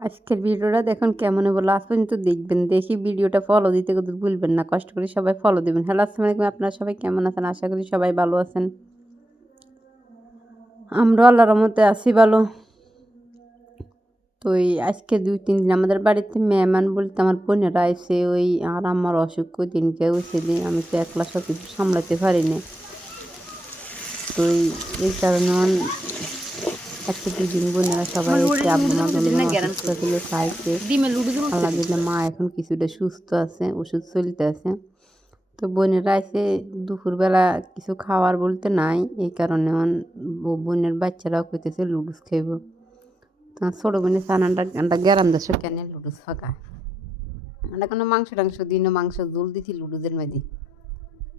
আজকের ভিডিওটা দেখুন কেমন বলো আজ পর্যন্ত দেখবেন, দেখি ভিডিওটা ফলো দিতে কিন্তু ভুলবেন না, কষ্ট করে সবাই ফলো দেবেন। হ্যালো, আসসালামু আলাইকুম, আপনারা সবাই কেমন আছেন? আশা করি সবাই ভালো আছেন। আমরাও আল্লাহর রহমতে আছি ভালো। তো এই আজকে দুই, তিন দিন আমাদের বাড়িতে মেহমান বলতে আমার বোনেরা এসে ওই আর আমার অসুখ ওই দিনকে ওই আমি তো একলা সব কিছু সামলাতে পারিনি। তো এই- কারণে আমার আজকে দুই দিন বোনেরা সবাই এসে আব্বু মা অসুস্থ ছিল খাইছে এখন কিছুটা সুস্থ আছে ওষুধ চলতে আছে তো বোনেরা এসে দুপুরবেলা কিছু খাওয়ার বলতে নাই এই কারণে বোনের বাচ্চারাও কইতেছে লুডুস খাইব। তো ছোটো বোনের সানানটা আন্ডা গ্যারাম দেশ কেন লুডুস ফাঁকায়। আমরা কোনো মাংস টাংস দিনও মাংস জল দিছি লুডুসের মেদি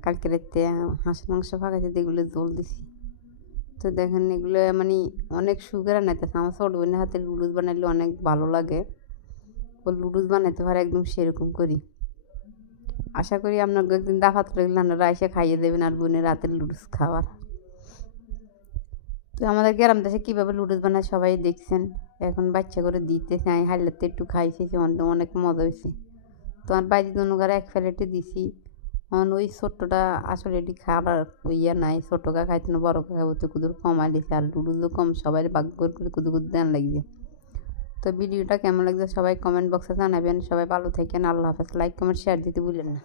কালকে রাতে হাঁসের মাংস ফাঁকাইতে এগুলো জল দিছি। তো দেখেন এগুলো মানে অনেক সুগার আনাইতেছে। আমার ছোটো বোনের হাতে লুডুস বানাইলে অনেক ভালো লাগে। ও লুডুস বানাইতে পারে একদম সেরকম করি। আশা করি আপনাকে একদিন দাফাত লাগলে আপনারা এসে খাইয়ে দেবেন আর বোনের রাতের লুডুস খাওয়ার। তো আমাদের গ্রাম দেশে কীভাবে লুডুস বানায় সবাই দেখছেন। এখন বাচ্চা করে দিতেছে, আমি হাইলাতে একটু খাইছি অনেক অনেক মজা হয়েছে তো আমার বাইরে দুনুগারে এক প্লেটে দিছি। এখন ওই ছোট্টটা আসলে এটি খাবার ইয়া নাই ছোটো কা খাইতে না, বড় খাব তো কুদুর কম আলিছে আর লুডুলো কম, সবাই বাগ করে করে কুদু কুদু দেন লাগবে। তো ভিডিওটা কেমন লাগছে সবাই কমেন্ট বক্সে জানাবেন, সবাই ভালো থাকেন, আল্লাহ হাফেজ লাইক কমেন্ট শেয়ার দিতে ভুলেন না।